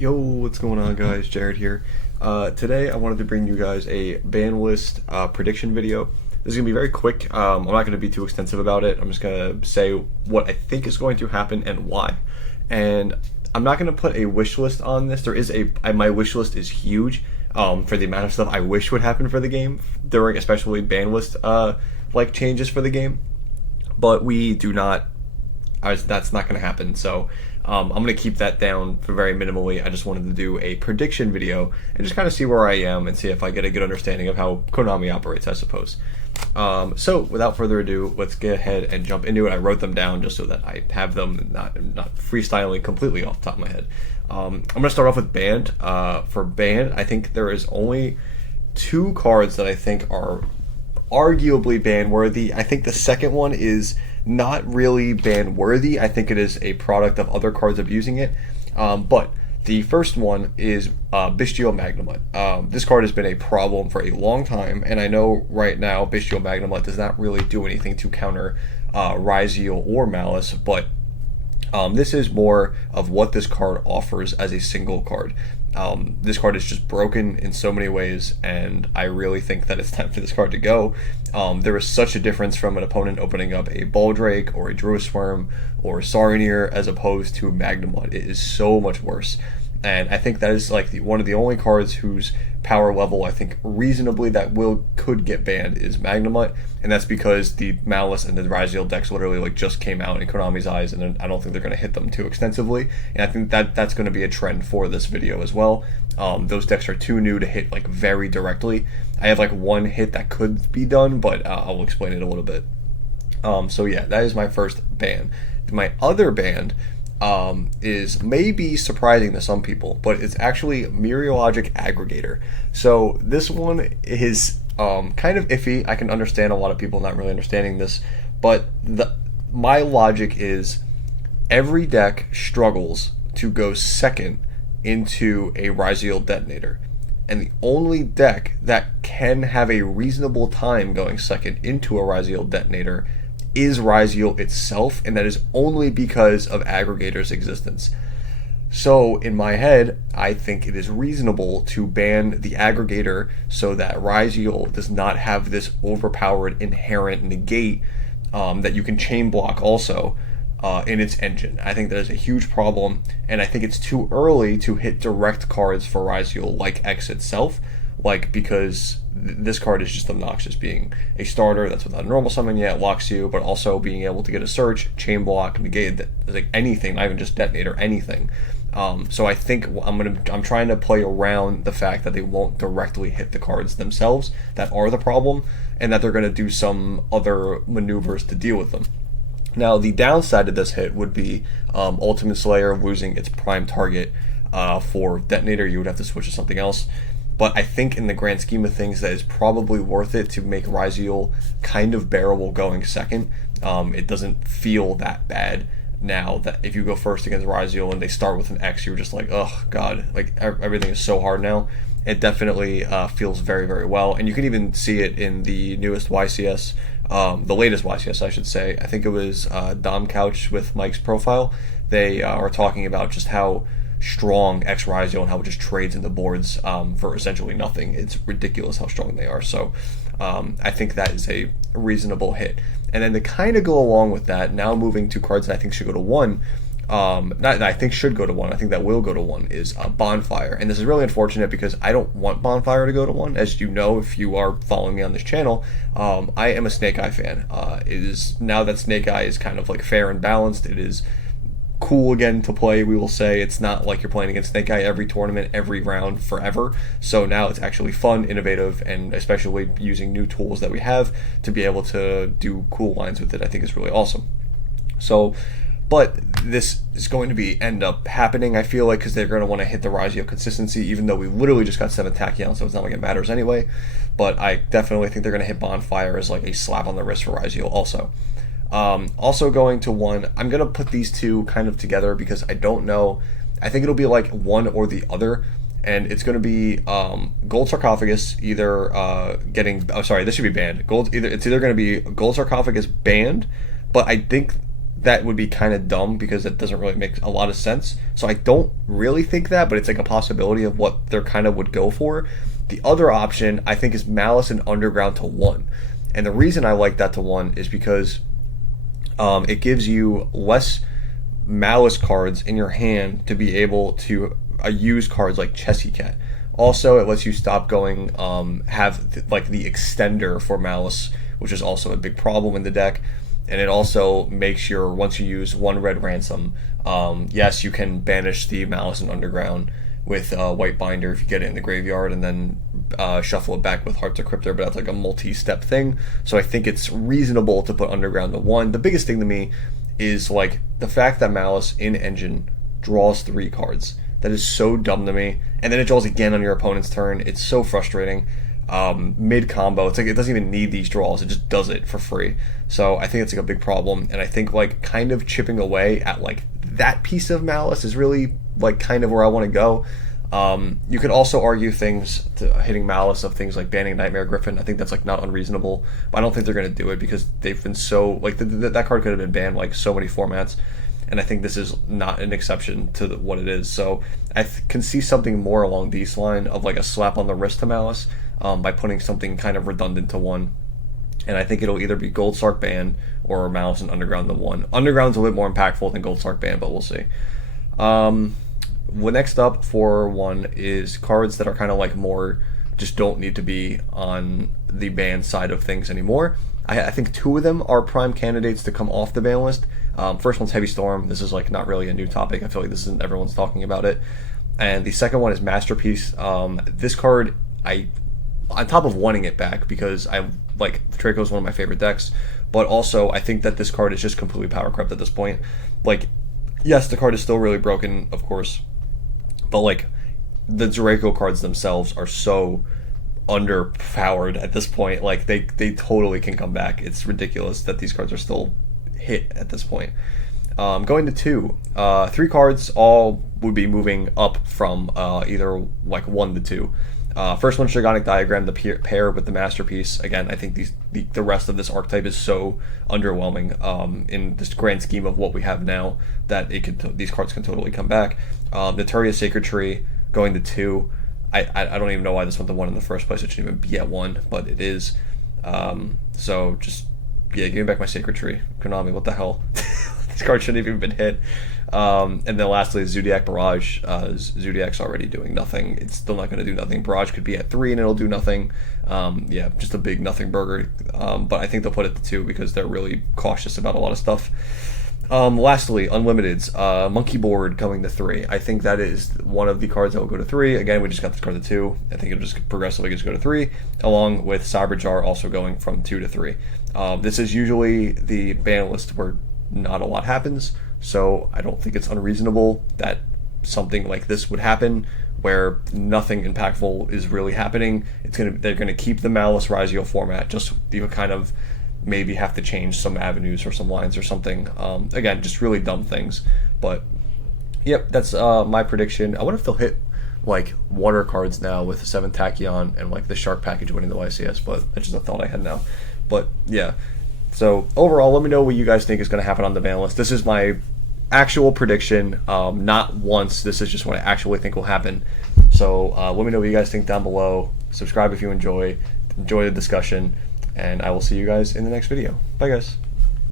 Yo, what's going on, guys? Jared here. Today I wanted to bring you guys a ban list prediction video. This is going to be very quick. I'm not going to be too extensive about it. I'm just going to say what I think is going to happen and why. And I'm not going to put a wish list on this. My wish list is huge for the amount of stuff I wish would happen for the game during especially ban list like changes for the game. But we do not that's not going to happen. So I'm going to keep that down for very minimally. I just wanted to do a prediction video and just kind of see where I am and see if I get a good understanding of how Konami operates, I suppose. So without further ado, let's get ahead and jump into it. I wrote them down just so that I have them, not freestyling completely off the top of my head. I'm going to start off with banned. For banned, I think there is only two cards that I think are arguably ban worthy. I think the second one is not really ban worthy. I think it is a product of other cards abusing it. But the first one is Bestial Magnemite. This card has been a problem for a long time, and I know right now Bestial Magnemite does not really do anything to counter Ryzeal or Malice, but this is more of what this card offers as a single card. This card is just broken in so many ways, and I really think that it's time for this card to go. There is such a difference from an opponent opening up a Baldrake or a Druisworm or Saronir as opposed to Magnemite. It is so much worse, and I think that is like one of the only cards whose power level I think reasonably that could get banned is Magnemite, and that's because the Malice and the Ryzeal decks literally like just came out in Konami's eyes, and I don't think they're going to hit them too extensively, and I think that's going to be a trend for this video as well. Those decks are too new to hit like very directly. I have like one hit that could be done, but I'll explain it a little bit. So yeah, that is my first ban. My other ban is maybe surprising to some people, but it's actually Mereologic Aggregator. So this one is kind of iffy. I can understand a lot of people not really understanding this, but my logic is every deck struggles to go second into a Ryzeal Detonator, and the only deck that can have a reasonable time going second into a Ryzeal Detonator is Ryzeal itself, and that is only because of Aggregator's existence. So in my head, I think it is reasonable to ban the Aggregator so that Ryzeal does not have this overpowered inherent negate that you can chain block also in its engine. I think that is a huge problem, and I think it's too early to hit direct cards for Ryzeal like X itself, because this card is just obnoxious. Being a starter that's without a normal summon yet locks you, but also being able to get a search, chain block, negate, like anything, not even just detonator, anything. So I think I'm trying to play around the fact that they won't directly hit the cards themselves that are the problem, and that they're going to do some other maneuvers to deal with them. Now, the downside to this hit would be Ultimate Slayer losing its prime target for Detonator. You would have to switch to something else. But I think in the grand scheme of things, that is probably worth it to make Ryzeal kind of bearable going second. It doesn't feel that bad now that if you go first against Ryzeal and they start with an X, you're just like, oh god, like everything is so hard now. It definitely feels very, very well. And you can even see it in the newest YCS, the latest YCS, I should say. I think it was Dom Couch with Mike's profile. They are talking about just how strong X Ryzeal and how it just trades in the boards for essentially nothing. It's ridiculous how strong they are. So I think that is a reasonable hit. And then to kind of go along with that, now moving to cards that I think should go to one, not that I think should go to one, I think that will go to one, is Bonfire. And this is really unfortunate because I don't want Bonfire to go to one. As you know, if you are following me on this channel, I am a Snake Eye fan. It is now that Snake Eye is kind of like fair and balanced, it is cool again to play, we will say. It's not like you're playing against Snake Eye every tournament, every round, forever. So now it's actually fun, innovative, and especially using new tools that we have to be able to do cool lines with it, I think is really awesome. So, but this is going to end up happening, I feel like, because they're going to want to hit the Ryzeal consistency, even though we literally just got 7 Tachyon, so it's not like it matters anyway. But I definitely think they're going to hit Bonfire as like a slap on the wrist for Ryzeal also. Also going to one, I'm going to put these two kind of together because I don't know. I think it'll be like one or the other, and it's going to be Gold Sarcophagus either this should be banned. It's either going to be Gold Sarcophagus banned, but I think that would be kind of dumb because it doesn't really make a lot of sense. So I don't really think that, but it's like a possibility of what they're kind of would go for. The other option I think is Malice and Underground to 1. And the reason I like that to 1 is because it gives you less Malice cards in your hand to be able to use cards like Chessy Cat. Also, it lets you stop going, like the extender for Malice, which is also a big problem in the deck. And it also makes your, once you use 1 red ransom, yes, you can banish the Malice and Underground with White Binder if you get it in the graveyard, and then shuffle it back with Hearts of Cryptor, but that's like a multi-step thing. So I think it's reasonable to put Underground to 1. The biggest thing to me is like the fact that Malice in Engine draws 3 cards. That is so dumb to me. And then it draws again on your opponent's turn. It's so frustrating. Mid combo, it's like it doesn't even need these draws, it just does it for free. So I think it's like a big problem, and I think like kind of chipping away at like that piece of Malice is really like kind of where I want to go. You could also argue things to hitting Malice of things like banning Nightmare Griffin. I think that's like not unreasonable, but I don't think they're going to do it because they've been so like that card could have been banned like so many formats, and I think this is not an exception to what it is. So I can see something more along these line of like a slap on the wrist to Malice, by putting something kind of redundant to 1. And I think it'll either be Gold Sark ban or Malice and Underground to 1. Underground's a bit more impactful than Gold Sark ban, but we'll see. Well, next up for 1 is cards that are kind of like more just don't need to be on the ban side of things anymore. I think 2 of them are prime candidates to come off the ban list. First one's Heavy Storm. This is like not really a new topic. I feel like this isn't everyone's talking about it. And the second one is Masterpiece. This card, on top of wanting it back because I like Draco is one of my favorite decks, but also I think that this card is just completely power crept at this point. Like, yes, the card is still really broken, of course, but like the Draco cards themselves are so underpowered at this point. Like they totally can come back. It's ridiculous that these cards are still hit at this point. Going to 2, 3 cards all would be moving up from either like 1 to 2. First one, Shigonic Diagram, the pair with the Masterpiece. Again, I think the rest of this archetype is so underwhelming in this grand scheme of what we have now that these cards can totally come back. Naturia Sacred Tree going to 2. I don't even know why this went to 1 in the first place. It shouldn't even be at 1, but it is. So just give me back my Sacred Tree, Konami. What the hell? This card shouldn't have even been hit. And then lastly, Zodiac Barrage. Zodiac's already doing nothing. It's still not going to do nothing. Barrage could be at 3 and it'll do nothing. Yeah, just a big nothing burger. But I think they'll put it to 2 because they're really cautious about a lot of stuff. Lastly, Unlimiteds. Monkey Board coming to 3. I think that is one of the cards that will go to 3. Again, we just got this card to 2. I think it'll just progressively just go to 3, along with Cyberjar also going from 2 to 3. This is usually the ban list where not a lot happens, so I don't think it's unreasonable that something like this would happen where nothing impactful is really happening. They're gonna keep the Malice Razio format, just you kind of maybe have to change some avenues or some lines or something. Again, just really dumb things. But yep, that's my prediction. I wonder if they'll hit like water cards now with 7 Tachyon and like the Shark package winning the YCS, but that's just a thought I had now. But yeah. So overall, let me know what you guys think is going to happen on the ban list. This is my actual prediction, not once. This is just what I actually think will happen. So let me know what you guys think down below. Subscribe if you enjoy the discussion, and I will see you guys in the next video. Bye, guys.